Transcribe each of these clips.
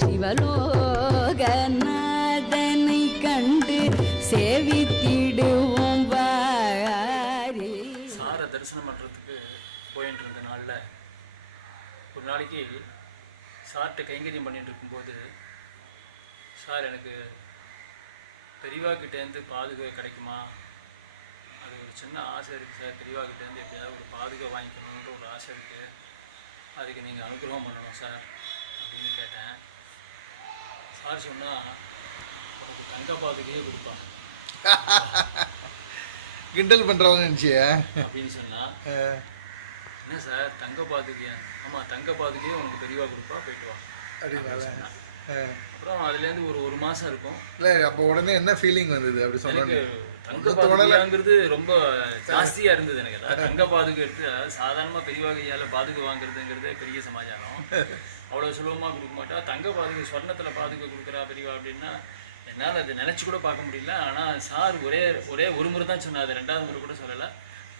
சிவலோகநாதனை கண்டு சேவித்திடுவோம் வாரி. சாரை தரிசனம் பண்ணுறதுக்கு போயிட்டு இருந்த நாளில் ஒரு நாளைக்கு சார்கிட்ட கைங்கரியம் பண்ணிட்டு இருக்கும்போது சார் எனக்கு பெரியவா கிட்டேருந்து பாதுகா கிடைக்குமா? அது ஒரு சின்ன ஆசை இருக்குது சார். பெரியவா கிட்டேருந்து எப்படியாவது ஒரு பாதுகா வாங்கிக்கணுன்ற ஒரு ஆசை இருக்குது அதுக்கு நீங்கள் அனுகிரகம் பண்ணணும் சார் அப்படின்னு கேட்டேன். சார் சொன்னால் உனக்கு தங்க பாதுகையே கொடுப்பான் கிண்டல் பண்றவங்க நினைச்சிய. அப்படின்னு சொன்னால் என்ன சார் தங்க பாதுகையா ஆமாம் தங்க பாதுகையே உனக்கு பெரியவா கொடுப்பா போயிட்டு வா. அப்படிங்களா? அப்புறம் அதுலேருந்து ஒரு ஒரு மாதம் இருக்கும். இல்ல அப்போ உடனே என்ன ஃபீலிங் வந்தது? அப்படி எனக்கு தங்க. பாதுகைங்கிறது ரொம்ப ஜாஸ்தியாக இருந்தது எனக்கு. அதாவது தங்க பாதுகை எடுத்து அதாவது சாதாரணமாக பெரியவா கையால் பாதுகை வாங்குறதுங்கிறதே பெரிய சமாச்சாரம். அவ்வளோ சுலபமாக கொடுக்க மாட்டா. தங்க பாதுகை சொர்ணத்தில் பாதுகை கொடுக்குறா பெரியவா அப்படின்னா என்னால் அதை நினச்சி கூட பார்க்க முடியல. ஆனால் சார் ஒரே ஒரே ஒரு முறை தான் சொன்னார். ரெண்டாவது முறை கூட சொல்லலை.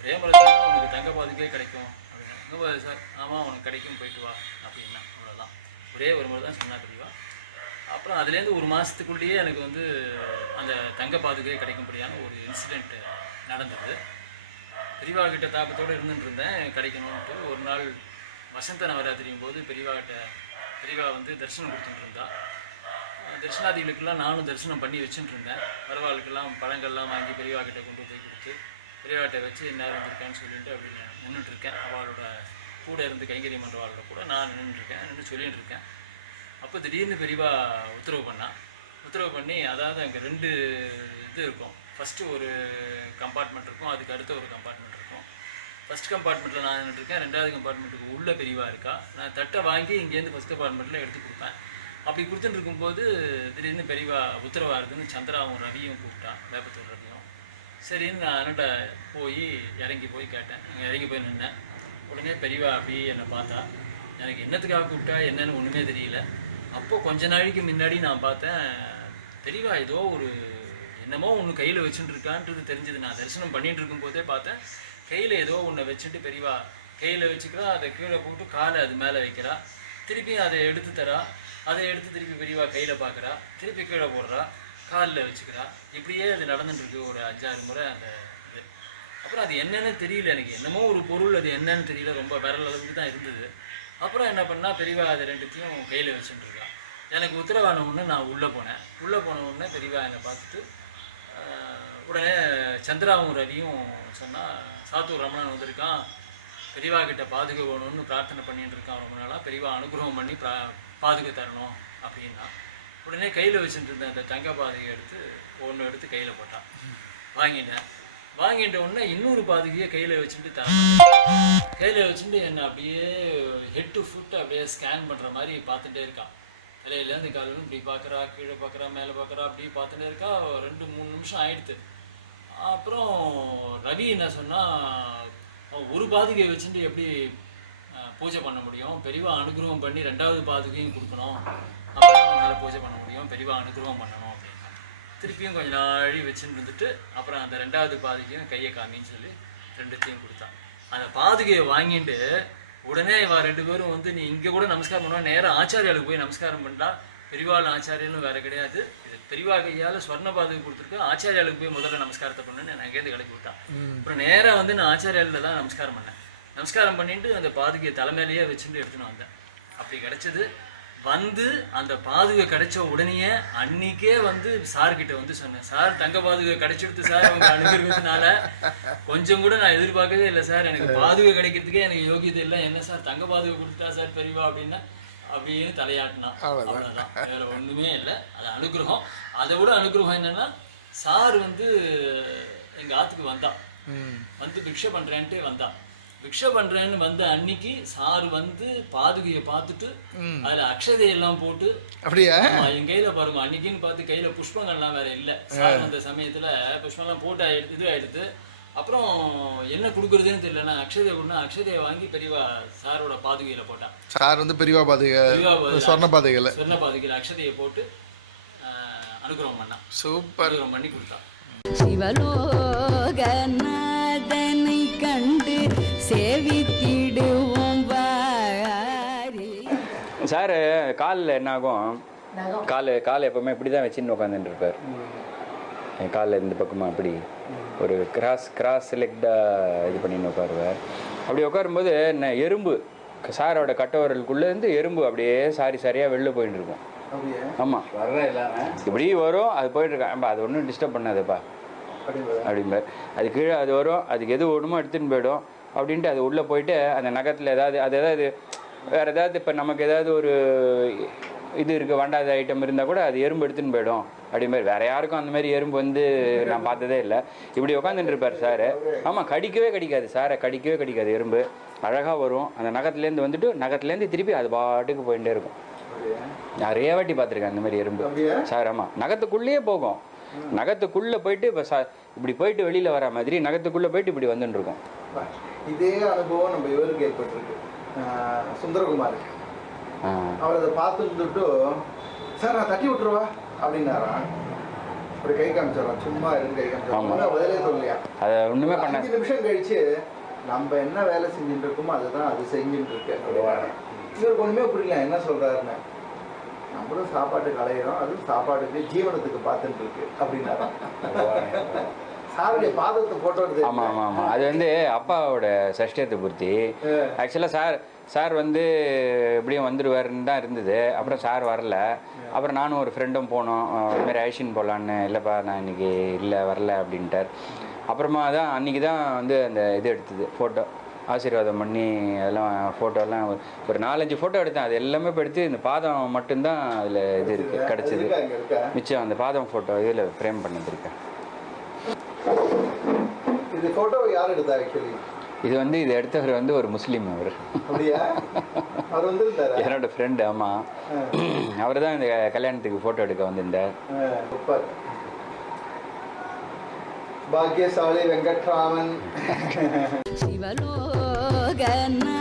ஒரே முறை உனக்கு தங்க பாதுகையே கிடைக்கும். அப்படின்னா சார் ஆமாம் உனக்கு கிடைக்கும் போயிட்டு வா. அப்படின்னா அவ்வளோதான் ஒரே ஒரு முறை தான் சொன்னா பெரியவா. அப்புறம் அதுலேருந்து ஒரு மாதத்துக்குள்ளேயே எனக்கு வந்து அந்த தங்க பாதுகை கிடைக்கும்படியான ஒரு இன்சிடெண்ட் நடந்தது. பெரியவா கிட்ட தாக்கத்தோடு இருந்துட்டு இருந்தேன். கிடைக்கணும்ட்டு ஒரு நாள் வசந்த நவராத்திரியும் போது பெரியவா கிட்ட பெரியவா வந்து தரிசனம் கொடுத்துட்டு இருந்தா. தரிசனாதிகளுக்கெல்லாம் நானும் தரிசனம் பண்ணி வச்சுட்டு இருந்தேன். வரவாளுக்கெல்லாம் பழங்கள்லாம் வாங்கி பெரியவா கிட்ட கொண்டு போய் கொடுத்து பெரியவா வச்சு என்ன இருந்திருக்கேன்னு சொல்லிட்டு அப்படி நின்றுட்டு இருக்கேன். அவளோட கூட இருந்து கைங்கரி மன்றவாளோட கூட நான் நின்றுட்டுருக்கேன் நின்று சொல்லிட்டு இருக்கேன். அப்போ திடீர்னு பெரியவா உத்தரவு பண்ணா. உத்தரவு பண்ணி அதாவது அங்கே ரெண்டு இது இருக்கும். ஃபஸ்ட்டு ஒரு கம்பார்ட்மெண்ட் இருக்கும் அதுக்கு அடுத்த ஒரு கம்பார்ட்மெண்ட் இருக்கும். ஃபஸ்ட் கம்பார்ட்மெண்ட்டில் நான் இருக்கேன் ரெண்டாவது கம்பார்ட்மெண்ட்டுக்கு உள்ள பெரியவா இருக்கா நான் தட்டை வாங்கி இங்கேருந்து ஃபஸ்ட் கம்பார்ட்மெண்ட்டில் எடுத்து கொடுப்பேன். அப்படி கொடுத்துட்டு இருக்கும்போது திடீர்னு பெரியவா உத்தரவாக இருக்குன்னு சந்திராவும் ரவியும் கூப்பிட்டான் வேப்பத்தூர் ரவியும். சரின்னு நான் அண்ணன்ட்ட போய் இறங்கி போய் கேட்டேன். அங்கே இறங்கி போய் நின்னேன். உடனே பெரியவா அப்படியே என்னை பார்த்தா எனக்கு என்னத்துக்காக கூப்பிட்டா? என்னன்னு ஒன்றுமே தெரியல. அப்போ கொஞ்ச நாளைக்கு முன்னாடி நான் பார்த்தேன் பெரியவா ஏதோ ஒரு என்னமோ ஒன்று கையில் வச்சுட்டு இருக்கான்றது தெரிஞ்சது. நான் தரிசனம் பண்ணிட்டு இருக்கும்போதே பார்த்தேன் கையில் ஏதோ ஒன்று வச்சுட்டு பெரியவா கையில் வச்சுக்கிறா அதை கீழே போட்டு காலை அது மேலே வைக்கிறா திருப்பி அதை எடுத்து தரா அதை எடுத்து திருப்பி பெரியவா கையில் பார்க்குறா திருப்பி கீழே போடுறா காலில் வச்சுக்கிறா. இப்படியே அது நடந்துட்டுருக்கு ஒரு அஞ்சாறு முறை அந்த இது. அப்புறம் அது என்னென்னு தெரியல எனக்கு. என்னமோ ஒரு பொருள் அது என்னன்னு தெரியல. ரொம்ப விரல் அளவுக்கு தான் இருந்தது. அப்புறம் என்ன பண்ணால் பெரியவா அதை ரெண்டுத்தையும் கையில் வச்சுட்டு எனக்கு உத்தரவான உடனே நான் உள்ளே போனேன். உள்ளே போன உடனே பெரியவா என்னை பார்த்துட்டு உடனே சந்திராவும் ரவியும் சொன்னால் சாத்தூர் ரமணன் வந்திருக்கான். பெரியவா கிட்ட பாதுகை வேணும்னு பிரார்த்தனை பண்ணிட்டு இருக்கான். ரொம்ப நாளாக பெரியவா அனுகிரகம் பண்ணி பிரா பாதுகை தரணும் அப்படின்னா. உடனே கையில் வச்சுட்டு இருந்த அந்த தங்க பாதுகை எடுத்து ஒன்று எடுத்து கையில் போட்டான். வாங்கிட்டேன். வாங்கிட்ட உடனே இன்னொரு பாதுகையை கையில் வச்சுட்டு தரேன் கையில் வச்சுட்டு என்னை அப்படியே ஹெட் டு ஃபுட் அப்படியே ஸ்கேன் பண்ணுற மாதிரி பார்த்துட்டே இருக்கான். இலையிலேருந்து காலையில் இப்படி பார்க்குறா கீழே பார்க்குறா மேலே பார்க்குறா அப்படி பார்த்துட்டே இருக்கா. ரெண்டு மூணு நிமிஷம் ஆயிடுது. அப்புறம் ரவி என்ன சொன்னால் ஒரு பாதுகையை வச்சுட்டு எப்படி பூஜை பண்ண முடியும்? பெரியவா அனுகிரகம் பண்ணி ரெண்டாவது பாதுகையும் கொடுக்கணும். அப்புறம் மேலே பூஜை பண்ண முடியும். பெரியவா அனுகிரகம் பண்ணணும் அப்படின்னா. திருப்பியும் கொஞ்ச நாழி வச்சுட்டு இருந்துட்டு அப்புறம் அந்த ரெண்டாவது பாதுகையும் கையை காமின்னு சொல்லி ரெண்டுத்தையும் கொடுத்தான். அந்த பாதுகையை வாங்கிட்டு உடனே இவ ரெண்டு பேரும் வந்து நீ இங்கே கூட நமஸ்காரம் பண்ணுவா. நேரா ஆச்சாரியாளுக்கு போய் நமஸ்காரம் பண்ணா பெரியவாள் ஆச்சாரியனும் வேற கிடையாது. இது பெரியவா கையால் ஸ்வர்ண பாதுகை கொடுத்துருக்கு. ஆச்சாரியாளுக்கு போய் முதல்ல நமஸ்காரத்தை பண்ணுன்னு நான் அங்கேருந்து கிளப்பி விட்டான் அப்புறம் நேரா வந்து நான் ஆச்சாரியாலில் தான் நமஸ்காரம் பண்ணேன். நமஸ்காரம் பண்ணிட்டு அந்த பாதுகையை தலைமையிலேயே வச்சுட்டு எடுத்துன்னு வந்தேன். அப்படி கிடைச்சது. வந்து அந்த பாதுகை கிடைச்ச உடனேயே அன்னைக்கே வந்து சார் கிட்ட வந்து சொன்னேன். சார் தங்க பாதுகை கிடைச்சிடுத்து சார் அவங்க அனுப்பிடுறதுனால கொஞ்சம் கூட நான் எதிர்பார்க்கவே இல்லை சார். எனக்கு பாதுகை கிடைக்கிறதுக்கே எனக்கு யோகியதை இல்லை. என்ன சார் தங்க பாதுகை கொடுத்தா சார் பெரியவா அப்படின்னா அப்படின்னு தலையாட்டினான். அவ்வளவுதான். வேற ஒண்ணுமே இல்லை. அது அனுகிரகம். அதை விட அனுகிரகம் என்னன்னா சார் வந்து எங்க ஆத்துக்கு வந்தான். வந்து பிக்ஷை பண்றேன்ட்டு வந்தான். பிக்ஷை பண்றேன்னு வந்த அன்னைக்கு சார் வந்து பாதுகையை பார்த்துட்டு அதுல அக்ஷதை எல்லாம் போட்டு அப்படியா? ஆமா, என் கையில பாருங்க அன்னைக்குன்னு பார்த்து கையில புஷ்பங்கள்லாம் வேற இல்ல. சார் வந்த சமயத்துல புஷ்பம்லாம் போட்டு ஆயிடுது இது ஆயிடுது அப்புறம் என்ன கொடுக்குறதுன்னு தெரியல நான் அக்ஷதையை கொண்டு அக்ஷதையை வாங்கி பெரியவா சாரோட பாதுகையில போட்டான். சார் வந்து பெரியவா பாதுகை சொர்ண பாதுகையில். சொர்ண பாதுகையில அக்ஷதையை போட்டு அனுகிரகம் பண்ணான். சூப்பர். அனுகிரகம் பண்ணி கொடுத்தான். சிவலோகநாதனை சார் காலில் என்ன ஆகும் கால் கால் எப்பவுமே இப்படி தான் வச்சுன்னு உட்காந்துட்டு இருப்பார் என் காலில் இந்த பக்கமாக அப்படி ஒரு கிராஸ் கிராஸ் லெக்டாக இது பண்ணின்னு உட்காருவார் அப்படி உட்காரும்போது என்ன எறும்பு சாரோட கட்டவரலுக்குள்ளேருந்து எறும்பு அப்படியே சாரி சாரியாக வெளில போயிட்டு இருக்கும் ஆமாம் இப்படி வரும் அது போயிட்டு இருக்கேன் ஏம்பா, அது ஒன்றும் டிஸ்டர்ப் பண்ணாதப்பா. அப்படிம்பார். அது கீழே அது வரும் அதுக்கு எது ஓடுமோ எடுத்துன்னு போயிடும். அப்படின்ட்டு அது உள்ளே போயிட்டு அந்த நகத்தில் ஏதாவது அது ஏதாவது வேறு ஏதாவது இப்போ நமக்கு ஏதாவது ஒரு இது இருக்குது வண்டாத ஐட்டம் இருந்தால் கூட அது எறும்பு எடுத்துன்னு போயிடும். அப்படிமாரி வேறு யாருக்கும் அந்த மாதிரி எறும்பு வந்து நான் பார்த்ததே இல்லை. இப்படி உட்காந்துட்டு இருப்பார் சார். ஆமாம் கடிக்கவே கடிக்காது சாரை கடிக்கவே கடிக்காது எறும்பு. அழகாக வரும். அந்த நகத்துலேருந்து வந்துட்டு நகத்துலேருந்து திருப்பி அது பாட்டுக்கு போயிட்டே இருக்கும். நிறைய வாட்டி பார்த்துருக்கேன் அந்த மாதிரி எறும்பு? சார் ஆமாம் நகத்துக்குள்ளேயே போகும். நகத்துக்குள்ளே போயிட்டு இப்போ சா இப்படி போயிட்டு வெளியில் வர மாதிரி நகத்துக்குள்ளே போயிட்டு இப்படி வந்துட்டு இருக்கும். இதே அனுபவம் நம்ம இவருக்கு ஏற்பட்டிருக்கு. ஆ. அவர் அதை பார்த்துட்டு சார் நான் தட்டி விட்டுருவா? அப்படின்னாராம் அப்படி கை காமிச்சாராம் சும்மா இருந்து கை. காமிச்சாராம் பதிலே சொல்லலையா. அதை ஒன்றுமே பண்ண அஞ்சு நிமிஷம் கழிச்சு நம்ம என்ன வேலை செஞ்சுட்டு இருக்கோமோ அதுதான் அது செஞ்சுட்டு இருக்கு அப்படின்னாராம். இவருக்கு ஒண்ணுமே புரியல. என்ன சொல்றாருன்னு. நம்மளும் சாப்பாட்டு கலையிறோம் அதுவும் சாப்பாட்டுக்கு ஜீவனத்துக்கு பார்த்துட்டு இருக்கு அப்படின்னாராம் ஆமாம் ஆமாம் ஆமாம் அது வந்து அப்பாவோட சஷ்டியத்தை பூர்த்தி ஆக்சுவலாக சார் சார் வந்து எப்படியும் வந்துடுவாருன்னு தான் இருந்தது. அப்புறம் சார் வரல. அப்புறம் நானும் ஒரு ஃப்ரெண்டும் போனோம். அஹ் இது மாதிரி ஐஷின் போகலான்னு இல்லைப்பா நான் இன்னைக்கு இல்லை வரல அப்படின்ட்டார். அப்புறமா தான் அன்றைக்கி தான் வந்து அந்த இது எடுத்தது ஃபோட்டோ ஆசீர்வாதம் பண்ணி அதெல்லாம் ஃபோட்டோலாம் ஒரு நாலஞ்சு ஃபோட்டோ எடுத்தேன். அது எல்லாமே எடுத்து இந்த பாதம் மட்டும்தான் அதில் இது இருக்குது கிடச்சிது? மிச்சம் அந்த பாதம் ஃபோட்டோ இதில் ஃப்ரேம் பண்ணது இது போட்டோ யார் எடுத்தா ஆக்சுவலி இது வந்து இது எடுத்தவர் வந்து ஒரு முஸ்லீம் அவர். அப்படியா? அவர் வந்திருந்தாரா? என்னோட ஃப்ரெண்டு ஆமாம் அவர் தான் இந்த கல்யாணத்துக்கு ஃபோட்டோ எடுக்க வந்திருந்தார். சூப்பர். பாக்கியசாலி வெங்கட்ராமன். சிவலோகநாதனை